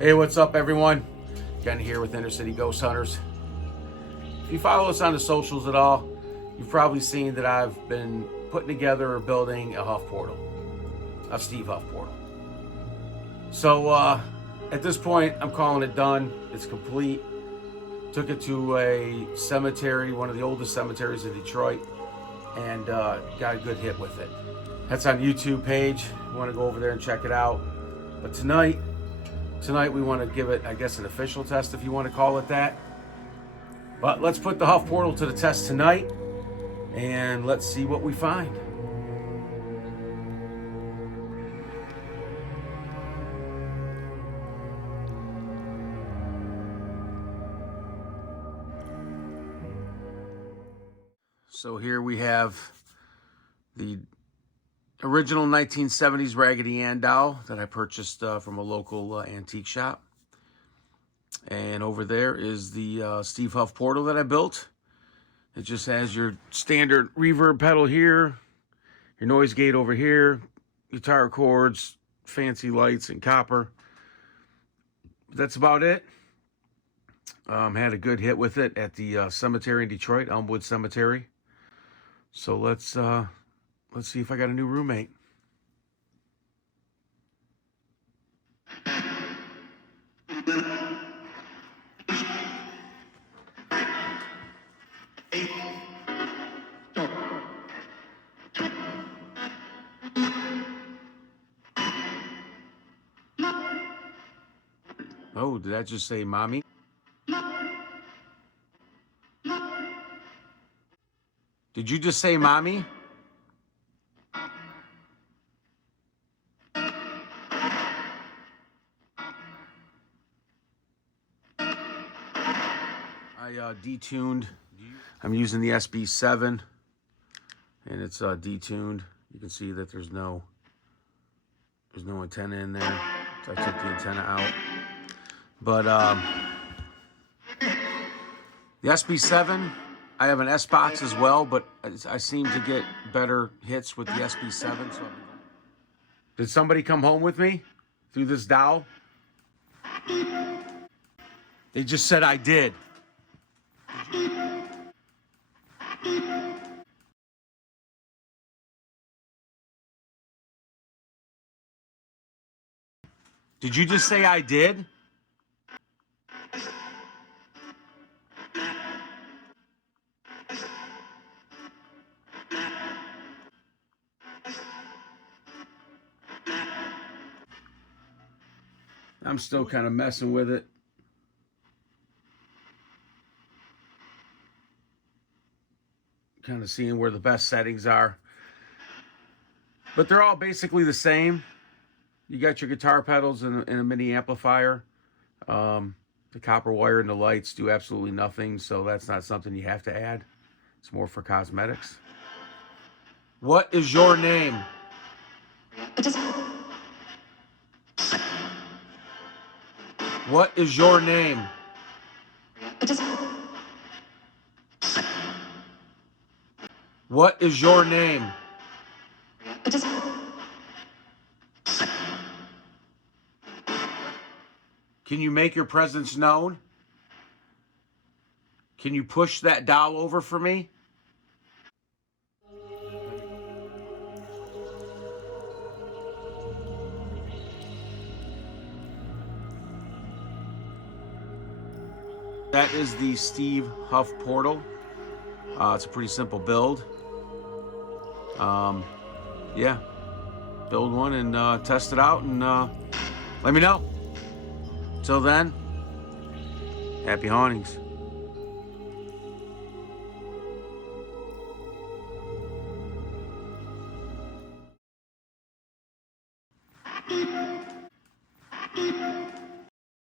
Hey, what's up, everyone? Ken here with Inner City Ghost Hunters. If you follow us on the socials at all, you've probably seen that I've been putting together or building a Huff Portal, a Steve Huff Portal. So at this point, I'm calling it done. It's complete. Took it to a cemetery, one of the oldest cemeteries in Detroit, and got a good hit with it. That's on the YouTube page. You want to go over there and check it out. But tonight we want to give it, I guess, an official test, if you want to call it that. But let's put the Huff Portal to the test tonight, and let's see what we find. So here we have the original 1970s Raggedy Ann doll that I purchased from a local antique shop. And over there is the Steve Huff Portal that I built. It just has your standard reverb pedal here, your noise gate over here, guitar chords, fancy lights, and copper. That's about it. Had a good hit with it at the cemetery in Detroit, Elmwood Cemetery. So let's see if I got a new roommate. Oh, did that just say mommy? Did you just say mommy? I detuned. I'm using the SB7, and it's detuned. You can see that there's no antenna in there. So I took the antenna out. But the SB7, I have an S-Box as well, but I seem to get better hits with the SB7. So did somebody come home with me through this dowel? They just said I did. Did you just say I did? I'm still kind of messing with it. Kind of seeing where the best settings are. But they're all basically the same. You got your guitar pedals and a mini amplifier. The copper wire and the lights do absolutely nothing, so that's not something you have to add. It's more for cosmetics. What is your name? What is your name? What is your name? Can you make your presence known? Can you push that dial over for me? That is the Steve Huff Portal. It's a pretty simple build. Yeah, build one and test it out, and let me know. Till then, happy hauntings.